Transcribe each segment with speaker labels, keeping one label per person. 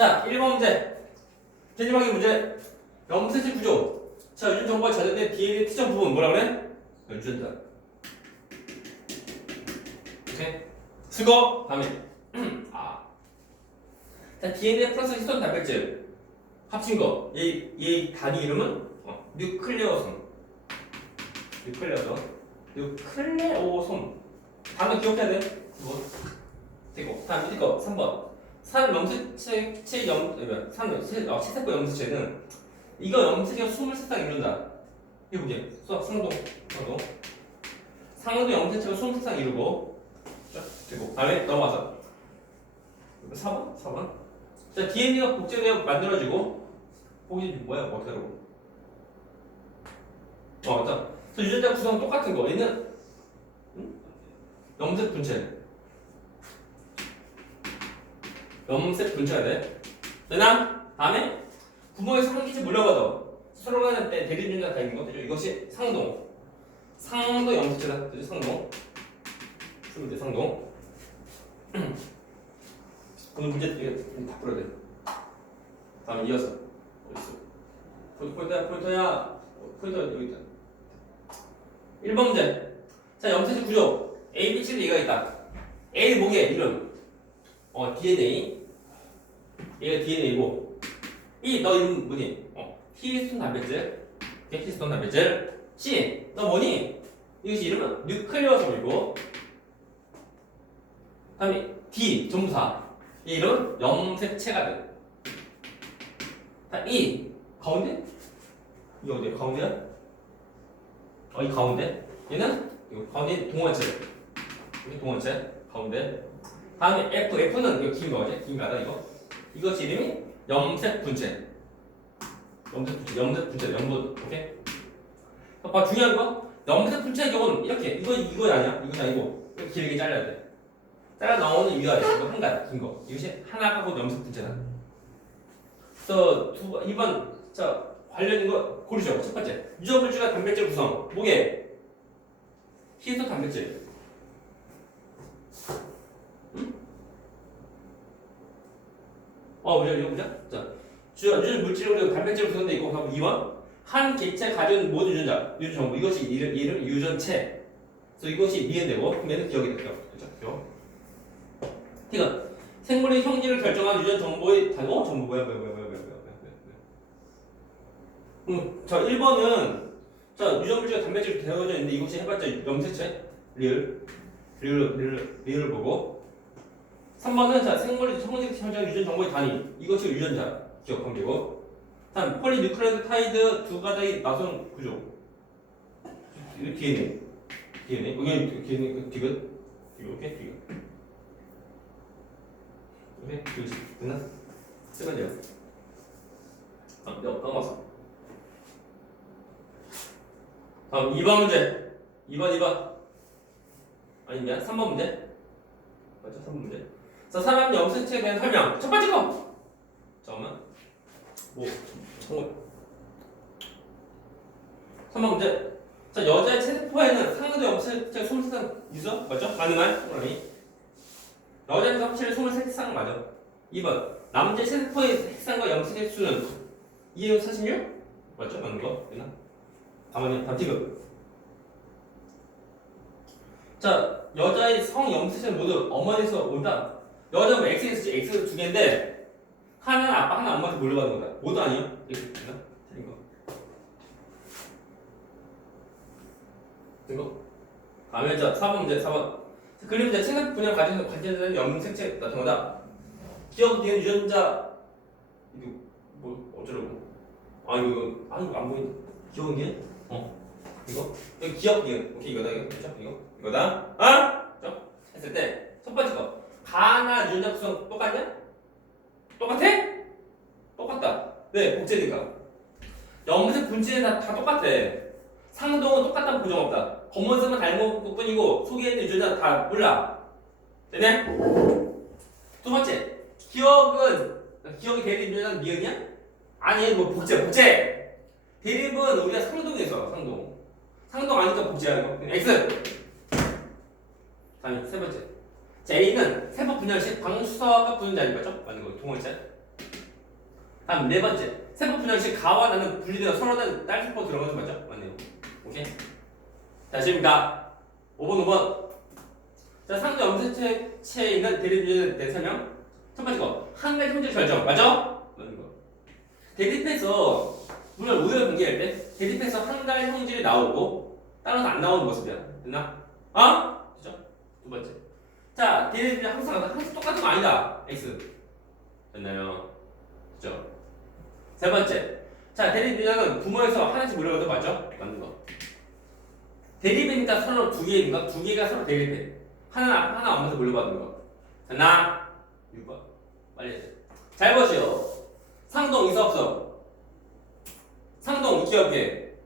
Speaker 1: 자, 1번 문제. 개념하기 문제. 염색체 구조. 자, 유전 정보가 저장된 DNA 특정 부분 뭐라 그래? 유전자. 오케이. 수거. 다음에 아. 자, DNA 플러스 히스톤 단백질 합친 거. 얘, 얘 단위 이름은 어, 뉴클레오솜. 뉴클레오솜. 뉴클레오솜. 단어 기억해야 돼. 뭐? 되고. 다음 밑에 거 3번. 산 염색체 체 염, 뭐야, 산 염색, 어, 채색과 염색체는 이거 염색체가 23쌍 이룬다. 이거 보게. 수학 상동. 상도 염색체가 23쌍 이루고, 자, 되고. 다음에 넘어가서. 4번? 4번? 자, DNA가 복제되어 만들어지고, 거기 뭐야, 뭐 하라고? 어. 저 유전자 구성 똑같은 거. 얘는, 응? 염색 분체. 염색 분체가 돼. 되나? 다음에 구멍에서 한 개씩. 서로 간에 때 대리준자가 다 있는 거 되죠? 이것이 상동. 상도 염색체다. 되죠? 상동. 돼, 상동. 오늘 문제 이거 다 풀어야 돼. 다음에 이어서. 포인트, 포인트야, 포인트야. 어, 포인트 여기 있다. 1번 문제. 자, 염색체 구조. A, B, C도 얘가 있다. A 뭐게? 이름. 어, DNA. 얘가 DNA고. B, 너 이름 뭐니? 어, 히스톤 단백질. 오케이, 히스톤 단백질. C, 너 뭐니? 이것이 이름은 뉴클레오솜이고. 다음에 D, 전부 다. 이 이름은 염색체가 돼. 자, E, 가운데? 이 어디야? 가운데야? 어, 이 가운데? 얘는? 이거 가운데 동원체. 여기 동원체. 가운데. 다음에 F, F는 이거 긴 거지? 긴 거다 이거. 이거 이름이 염색 분체. 염색 분체, 염색 분체, 염분. 오케이? 자, 봐, 중요한 거. 염색 분체의 경우는 이렇게. 이거, 이거 아니야. 이건 아니고. 이렇게 길게 잘라야 돼. 잘라 나오는 위가 있어. 이거 한 가지, 긴 거. 이것이 하나가 곧 염색 분체다. 그래서 두, 번- 2번, 자, 관련 거 고르죠. 첫 번째. 유전물질과 단백질 구성. 뭐게? 히스토 단백질. 어, 보자, 이거 보자. 자, 주요 유전 물질을 우리가 단백질 구성돼 있고, 하고 2번. 한 개체 가진 모든 유전자, 유전 정보. 이것이 이름, 이름 유전체. 그래서 이것이 미해되고, 그럼 얘는 기억이 돼요. 그죠? 이건 생물의 형질을 결정한 유전 정보의 단, 어? 정보 뭐야, 뭐야, 뭐야, 뭐야, 뭐야, 뭐야. 음, 자, 1번은, 자, 유전 물질과 단백질 되어져 있는데, 이것이 해봤자 염색체, 리을, 리을, 리을, 리을 보고, 3번은 자 생물의 성직 현장 유전 정보의 단위. 이것이 유전자 기억하면 다음 폴리뉴클레오타이드 두 가닥의 나선 구조. DNA DNA 여기 DNA 그 디귿 이렇게 디귿 오케이 디귿 됐나? 돼요 아, 네, 넘어갔어. 다음 2번 문제. 2번 2번. 아니 미안 3번 문제? 맞죠? 3번 문제 자, 사람 염색체에 대한 설명. 첫 번째 거. 잠깐만. 뭐, 어. 3번 문제. 자, 여자의 체세포에는 상대도 염색체 23쌍 있어? 맞죠? 가능한? 사람이. 여자의 합체를 23쌍 맞아. 2번. 남자의 체세포의 색상과 염색의 수는 2에 46? 맞죠? 맞는 거? 되나? 가만히, 다음 티그. 자, 여자의 성 염색체는 모두 어머니에서 온다. 여자는 X, X, X 두 개인데 하나는 아빠, 하나 엄마한테 물려받는 거다. 모두 아니요? X 됐나? 틀린 거. 된 거? 다음에 자 4번 문제 4번. 그림 이제 생각 분야 과정에서 관계되는 염색체 나타나다. 기억 뒤에 유전자 이거 뭐 어쩌라고? 아 이거 이거 아 이거 안 보인다. 기억은 뒤에? 어 이거 이거 기억 뒤에 오케이 이거다 이거 그죠? 이거 이거다. 아? 자 했을 때 첫 번째 거. 가나 유전자 구성 똑같냐? 똑같아? 똑같다. 네, 복제니까. 염색 분체는 다, 다 똑같아. 상동은 똑같다는 보정 없다. 겉모습은 닮은 것 뿐이고 속에 있는 유전자 다 몰라. 되네? 두 번째, 기억은 기억이 대립 유전자는 미연이야? 아니, 뭐 복제, 복제. 대립은 우리가 상동에서 상동. 상동 아니까 복제하는 거. X. 다음에 세 번째. J는 세포 분열식 방수서가 부는 자리 맞죠? 맞는 거 동원자 다음 네 번째 세포 분열식 가와 나는 분리되어 서로 다른 딸 세포 들어가는 거 맞죠? 맞네요. 오케이. 자 지금입니다. 5번 5번. 자 상대 염색체에 있는 대립유전에 대해 설명. 첫 번째 거 한 가지 성질 결정 맞죠? 맞는 거. 대립해서 물론 우열 공개할 때 대립해서 한 가지 성질이 나오고 따라서 안 나오는 모습이야. 됐나? 어? 그죠? 두 번째. 자, 대립이 항상 항상 똑같은 거 아니다. X. 됐나요? 그죠? 세 번째. 자, 대립비자는 부모에서 하나씩 물려도 맞죠? 맞는 거. 대립이니까 서로 두 개니까 두 개가 서로 대립해. 하나 하나 엄마서 물려받는 거. 됐나? 6번. 빨리 해. 잘 보시오. 상동 있어 없어? 상동 있기 없게.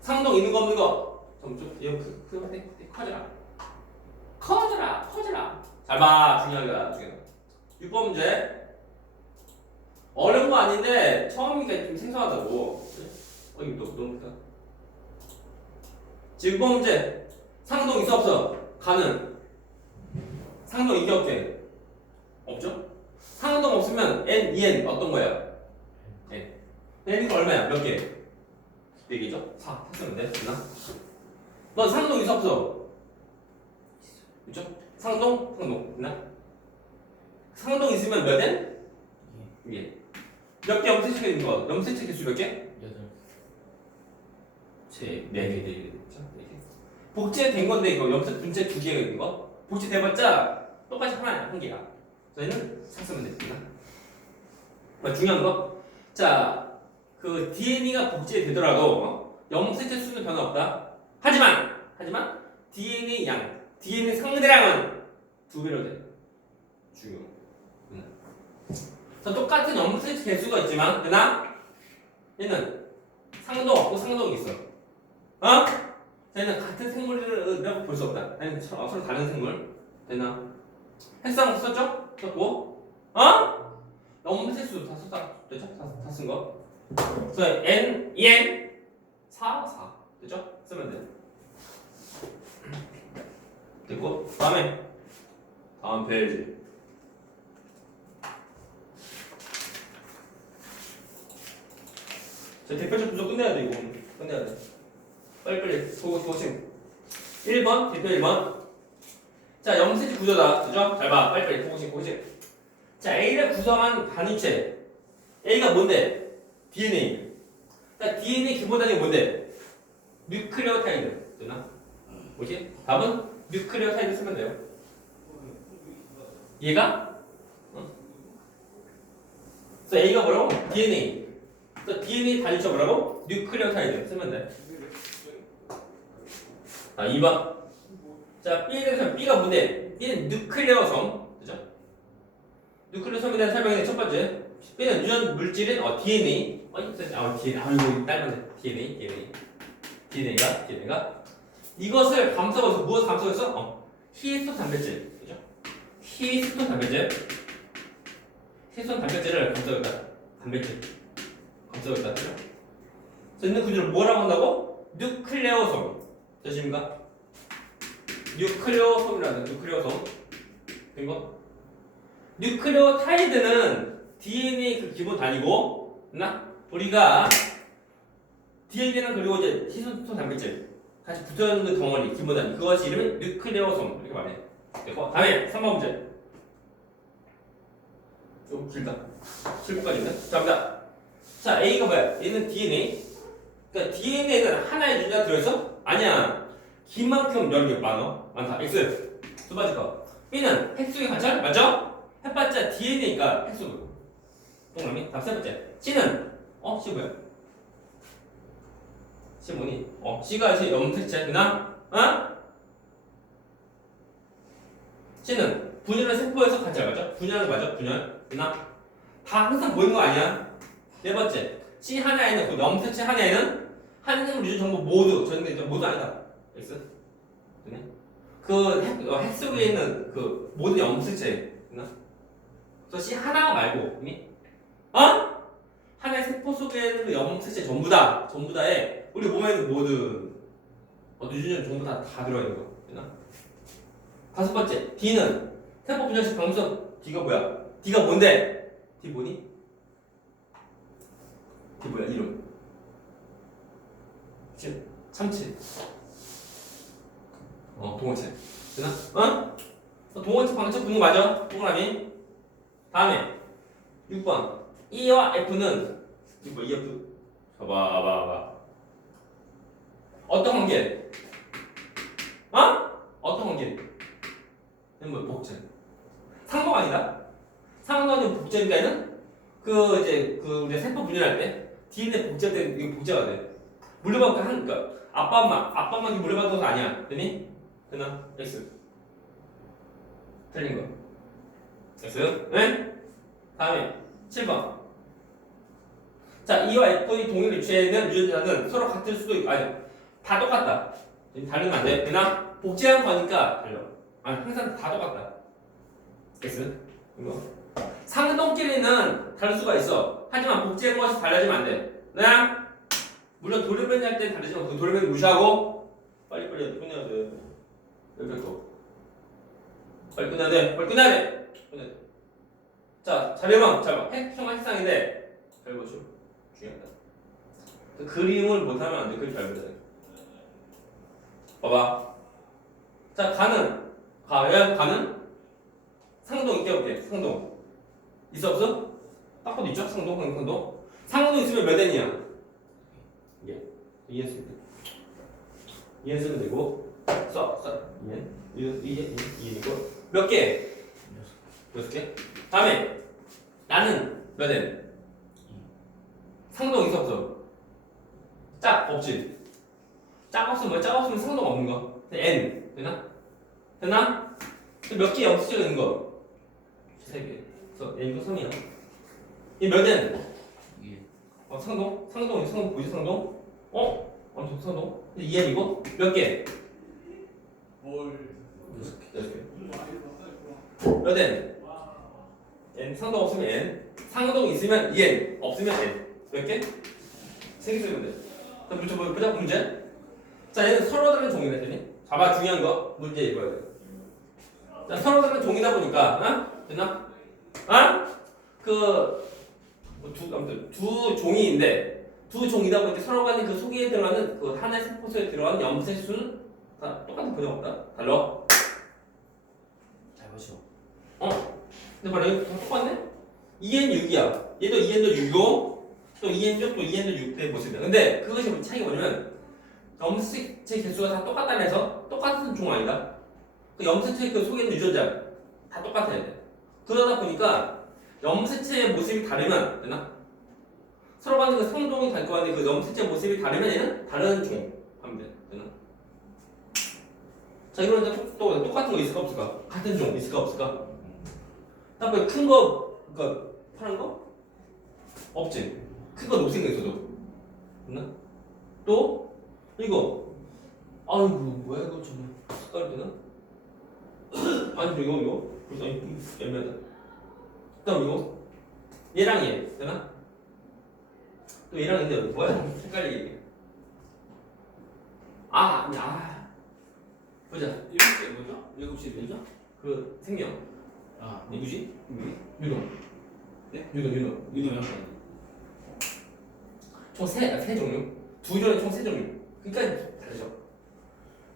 Speaker 1: 상동 있는 거 없는 거. 좀좀 얘 그, 그, 그, 그, 커져라. 커져라. 커져라. 잘 봐. 중요한 거야. 중요한 거. 6번 문제. 어려운 거 아닌데 처음이니까 좀 생소하다고. 어 이거 너무 너무 크다. 지금 6번 문제. 상동 있어 없어? 가는. 상동 있기 없게. 없죠? 상동 없으면 n, 2n 어떤 거야? n. n이 얼마야? 몇 개? 4개죠? 4. 했으면 돼. 됐나? 넌 상동 있어 없어? 그죠? 상동? 상동. 됐나? 상동 있으면 몇 n? 예. 몇개 염색체가 있는 거? 염색체 개수 몇 개?
Speaker 2: 여덟
Speaker 1: 제 4개 되겠죠? 4개. 복제된 건데 이거 염색 분체 두 개가 있는 거? 복제돼봤자 똑같이 하나야, 한 개야. 저희는 샀으면 됐구나. 뭐 중요한 거? 자, 그 DNA가 복제되더라도 어? 염색체 수는 변화 없다. 하지만, 하지만 DNA 양, DNA 상대량은 두 배로 돼. 중요. 응. 자, 똑같은 염색체 개수가 있지만, 되나? 얘는 상동 없고 상동이 있어. 어? 저희는 같은 생물이라고 볼 수 없다. 아니 서로, 서로 다른 생물. 되나? 햇상 썼죠? 썼고, 어? 염색수 다 썼다. 됐죠? 다, 다쓴 거. 그래서 n, n, 4, 4. 됐죠? 쓰면 돼. 됐고, 다음에 다음 페이지. 자, 대표적 분석 끝내야 돼, 이거. 끝내야 돼. 빨리빨리. 보고, 보심. 1번, 대표 1번. 자, 염색지 구조다. 그죠? 잘 봐. 빨리빨리. 보고심, 보고심. 자, A를 구성한 단위체. A가 뭔데? DNA. 자, DNA 기본 단위가 뭔데? 뉴클레오타이드. 되나? 뭐지? 답은 뉴클레오타이드 쓰면 돼요. 얘가? 어? 그래서 A가 뭐라고? DNA. 그래서 DNA 단위체 뭐라고? 뉴클레오타이드 쓰면 돼. 아, 2번. 자, B에 대해서 B가 뭔데? B는 뉴클레오섬. 그죠? 뉴클레오섬에 대한 설명이 첫 번째. B는 유전 물질인 어, DNA. 어, 아, DNA. 아, 이거 딸만데. DNA, DNA. DNA가, DNA가. 이것을 감싸고서 무엇을 감싸고서? 어, 히스톤 단백질. 그죠? 히스톤 단백질. 히스톤 단백질을 감싸고 있다. 단백질. 감싸고 있다. 그죠? 그래서 있는 구조를 뭐라고 한다고? 뉴클레오섬. 되십니까? 뉴클레오솜이라는 뉴클레오솜 된 거? 뉴클레오타이드는 DNA 그 기본 단위고, 나 우리가 DNA랑 그리고 이제 히스톤 단백질 같이 붙어 있는 그 덩어리 기본 단위 그것이 이름이 뉴클레오솜 이렇게 말해. 됐고 다음에 3번 문제. 좀 길다. 7번까지는. 갑니다. 자 A가 뭐야? 얘는 DNA. 그러니까 DNA는 하나의 유전자 들어있어? 아니야. 기만큼 여러 개 많어. 많다. X. 두 번째 거. B는 핵수의 관찰 맞죠? 해봤자 DNA니까 핵수. 동그라미. 다음 세 번째. C는 어 C 뭐야? 어 C가 이제 염색체구나. 어? C는 분열한 세포에서 관찰 맞죠? 분열하는 거 맞죠? 분열. 구나. 다 항상 보이는 거 아니야? 네 번째. C 하나에는 그 염색체 하나에는 한 생물 유전 정보 모두 저는 이제 모두 아니다. X. 그 핵, 어, 핵 속에 있는 그 모든 염색체. 있나? 그래서 C 하나 말고, 이미? 어? 하나의 세포 속에 있는 그 염색체 전부 다, 전부 다에 우리 몸에 있는 모든 어, 유전자 전부 다, 다 들어있는 거. 되나? 다섯 번째. D는 세포 분열식 방석. D가 뭐야? D가 뭔데? D 뭐니? D 뭐야 이름 그치? 참치 어 동원체 되나? 어? 어, 동원체 방정식 분모 맞아? 동그라미 다음에 6번 E와 F는 이거 E, F 봐봐 봐봐 봐봐 어떤 관계? 어? 어떤 관계? 뭐 복제 상복 아니다? 상관은 복제니까 얘는 그 이제 그 우리 세포 분열할 때 DNA 복제 때 이거 복제가 돼 물려받고 한 그러니까 아빠 엄마 아빠 엄마한테 물려받은 것도 아니야 되니? 되나? X 틀린 거 X 네? 다음에 7번 자 E와 F의 동일 위치에 있는 유전자는 서로 같을 수도 있고 아니 다 똑같다. 다르면 안돼. 되나? 복제한 거니까 달려. 아니 항상 다 똑같다. X 이거. 상동끼리는 다를 수가 있어. 하지만 복제한 것이 달라지면 안돼. 네? 물론 돌려변이 할땐 다르지만 그 돌려변 무시하고 빨리빨리 끝내야 돼. 옆에 거. 빨리 끝내야 돼. 빨리 끝내야 돼. 끝내야 돼. 자 자료만 잘 봐. 핵형 핵상인데. 잘 보시오. 중요하다. 그 그림을 못하면 안 돼. 그림 잘 보자 봐봐. 자 가는. 가 야 가는? 상동 있게 볼게. 상동. 있어 없어? 딱 봐도 있죠? 상동 상동 상동. 있으면 몇 N이야? 이게. 2N 쓰면 돼 2N 쓰면 되고. 써써. 2N 이게 이게 2N이고. 몇 개? 여섯 개? 다음에. 나는 몇 N? 상동 있어 없어? 짝 없지? 짝 없으면 뭐야? 짝 없으면 상동 없는 거 N 되나? 되나? 몇개 영수증 있는 거? 세 개. 그래서 N이고 3이야. 이몇 N?
Speaker 2: 예.
Speaker 1: 어, 상동? 상동, 상동 보이지 상동? 어? 엄청 상동? 2N이고 몇 개?
Speaker 2: 여섯 개.
Speaker 1: 여섯 개. 몇 N? N 상동 없으면 N 상동 있으면 2N 없으면 N 몇 개? 세개 쓰면 돼. 자, 문제 뭐 보자 문제. 자 얘는 서로 다른 종이네 되니? 봐봐 중요한 거 문제 읽어야 돼. 자 서로 다른 종이다 보니까 어? 됐나? 어? 그두 아무튼 두 종이인데 두 종이다 보니까 서로 간에 그 속에 들어가는 그 하나의 세포소에 들어가는 염색 수는 다 똑같은 그냥 없다. 달라.
Speaker 2: 잘 보시오.
Speaker 1: 근데 봐라 이거 다 똑같네? 2n 6이야. 얘도 2n도 6이고 또 2n 쪽또 2n도 6대 모습이야. 근데 그것이 뭐 차이가 뭐냐면 염색체 개수가 다 똑같다는 해서 똑같은 종 아니다. 그 염색체 그 속에 있는 유전자 다 똑같아야 돼. 그러다 보니까 염색체의 모습이 다르면 되나? 서로 간의 그 성동이 달 거하는 그 염색체 모습이 다르면 얘는 다른 종 하면 돼. 되나? 자 이거는 또, 또 똑같은 거 있을까 없을까? 같은 종 있을까 없을까? 다음에 큰거 그니까 파란 거? 없지. 큰 거 녹색 있어도. 있나? 또 이거. 아이고 뭐야 이거 정말 색깔 되나? 아니 이거 이거 이거 애매하다. 그다음 이거 얘랑 얘 되나? 또 얘랑 있는데 뭐야 헷갈리게. 아, 아. 보자.
Speaker 2: 개 뭐죠? 일곱 시 되죠?
Speaker 1: 그 생명.
Speaker 2: 아,
Speaker 1: 누구지? 윤호.
Speaker 2: 네?
Speaker 1: 윤호, 윤호.
Speaker 2: 윤호요?
Speaker 1: 총세 세 종류. 두 종에 총세 종류. 그러니까 다르죠.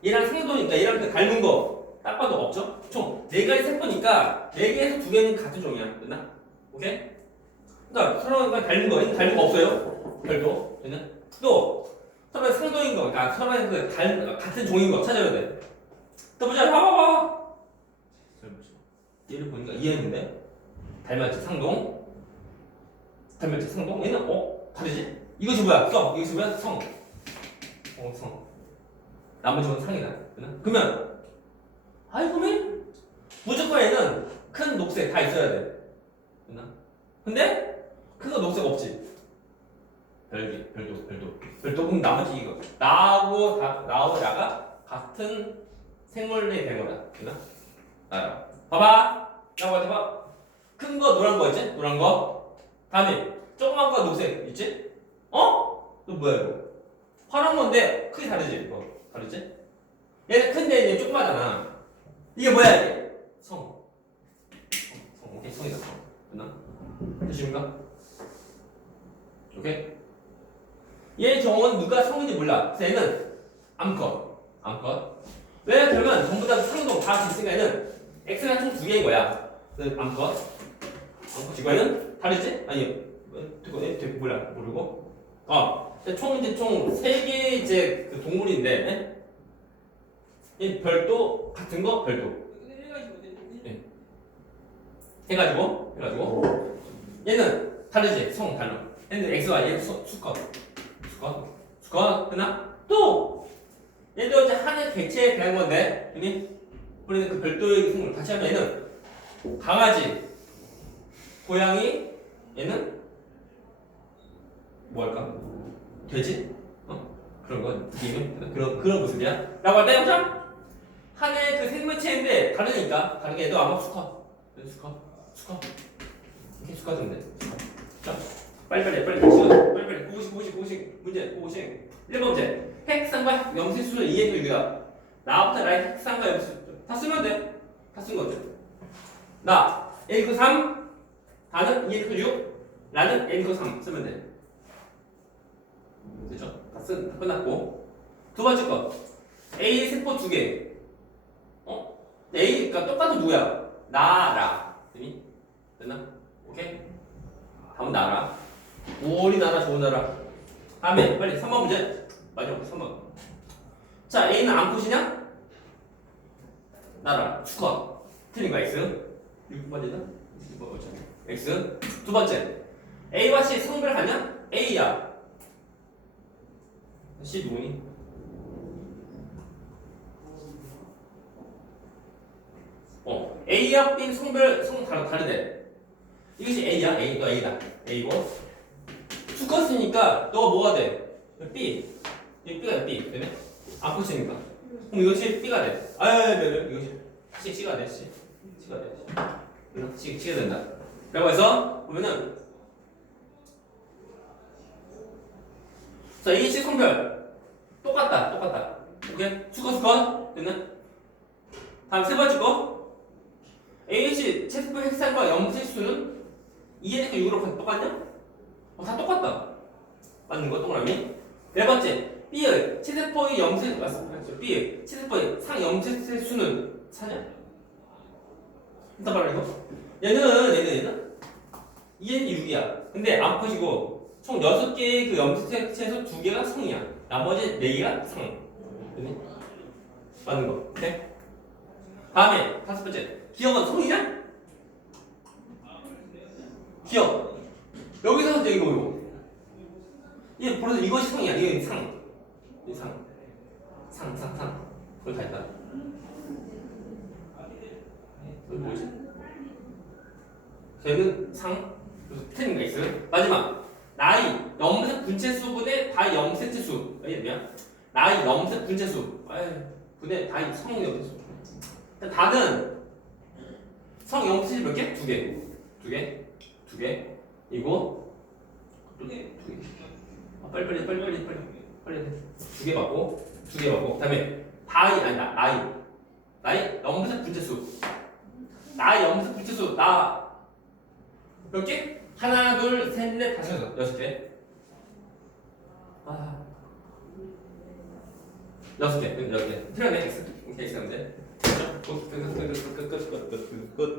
Speaker 1: 얘랑 상도니까 얘랑 그 닮은 거 딱 봐도 없죠? 총 네 가지 세포니까 네 개에서 두 개는 같은 종이야. 됐나? 오케이? 그러니까 서로 가 닮은 거, 얘는 닮은 거 없어요. 별도. 됐나? 또 서로 상도인 거, 그러니까 서로 그 닮, 같은 종인 거 찾아야 돼. 또 보자, 봐봐봐. 얘를 보니까 이해했는데 닮았지 상동 닮았지 상동 얘는 어 다르지 이것이 뭐야 성 이것이 뭐야 성 어 성 나머지 건 상이다? 그러면 아이고 맨 무조건 얘는 큰 녹색 다 있어야 돼? 근데 큰거 녹색 없지 별기 별도 별도 별도 그럼 나머지 이거 나하고 다 나하고 나가 같은 생물이 된 거다 그러나? 알아 봐봐. 야, 봐봐, 봐봐. 큰 거 노란 거 있지? 노란 거. 다음에 조그만 거 녹색 있지? 어? 또 뭐야 이거? 파란 건데 크게 다르지? 이거 다르지? 얘는 큰데 얘 조그마잖아. 이게 뭐야 이게? 성. 성, 성. 오케이 성이다 성. 됐나? 되십니까? 오케이? 얘 경우는 누가 성인지 몰라. 그래서 얘는 암컷. 암컷. 왜? 그러면 전부 다 상동 다 같이 있으니까 얘는 x가 총두 개인 거야. 그래서 암컷. 암컷. 이거는 다르지? 아니, 되게, 되게 몰라. 모르고. 어. 총 이제 총세개 이제 그 동물인데, 얘 별도 같은 거? 별도. 예. 해가지고 해가지고. 얘는 다르지? 성 달러. 얘는 x와 얘 수, 수컷. 수컷. 수컷. 그나 또 얘도 이제 하나의 객체에 대한 건데 여기 우리는 그 별도의 생물 같이 하면 얘는 강아지 고양이 얘는 뭐 할까 돼지? 어 그런 거 느낌은 그런 그런 모습이야? 라고 할때 보자 하나의 그 생물체인데 다르니까 다르게 얘도 아마 수컷. 수컷. 수컷. 이렇게 수컷은 돼 자, 빨리빨리 빨리 시간. 빨리빨리 고고식 고고식 고고식 문제 고고식 1번 문제. 핵상과 염색수는 이해도 이거야 나부터 나의 핵상과 염색 다 쓰면 돼 다 쓴 거죠. 나 A 그3 다는 2그6 나는 N 그3 쓰면 돼 됐죠? 다, 쓴, 다 끝났고 두 번째 거 A 세포 두 개 어? A 그러니까 똑같은 누구야? 나라 됐니? 됐나? 오케이? 다음 나라 우리 나라 좋은 나라 다음에 빨리 3번 문제 마지막 3번 자 A는 암컷이냐? 나라 수컷 틀린 거 X 6번이다? 6번 어쩌 X 두 번째 A와 C 성별 같냐? A야 C 누구니? 어 A와 B 성별 성 다르, 다르대. 이것이 A야? A 너 A다. A고. 수컷이니까 너가 뭐가 돼? B. 이 B가 돼 B. 되네? 암컷이니까. 그럼 이것이 B가 돼. 아유 네, 네, 이것이 C C가 돼 C. C가 돼 C. C가 된다. 라고 해서 보면은 자 C 성별 똑같다 똑같다 오케이 수컷 수컷 됐네 다음 세 번째 거 AH 체스프 핵산과 염색수는 2에서 6으로 똑같냐? 어, 다 똑같다. 맞는 거 동그라미. 네 번째, B의 체세포의 염색 맞습니다. B의 체세포의 상염색의 수는 4냐? 일단 봐라 이거. 얘는 얘는 얘는 2N 6이야. 근데 암컷이고 총 6개의 그 염색체에서 2개가 성이야. 나머지 4개가 상. 됐니? 맞는 거. 오케이? 다음에 다섯 번째. 기억은 성이냐? 기억. 여기서 이제 이거 이거. 얘 벌써 이것이 상이야. 이게 상. 이 상. 상, 상, 상. 그걸 다 했다. 뭐지? 쟤는 상. 그래서 틀린 거 있어. 마지막. 나이, 염색 분체 수분의 다 염색체 수. 이게 뭐야? 나이, 염색 분체 수. 아이, 분의 다이 성 염색 수. 다는 성 염색체 몇 개? 두 개. 두 개. 두 개. 이거 두 개. 두 개. 아, 빨리 빨리 빨리 빨리 빨리 빨리. 두 개 받고 두 개 받고. 그다음에 다이 아니 나 나이. 나이 염색 분체수. 나이 염색 분체수 나 몇 개? 하나 둘 셋 넷 다섯 여섯 여섯 개. 아 여섯 개. 여섯 개. 틀렸네. X. X 문제. 끝. 끝. 끝. 끝. 끝. 끝. 끝. 끝. 끝.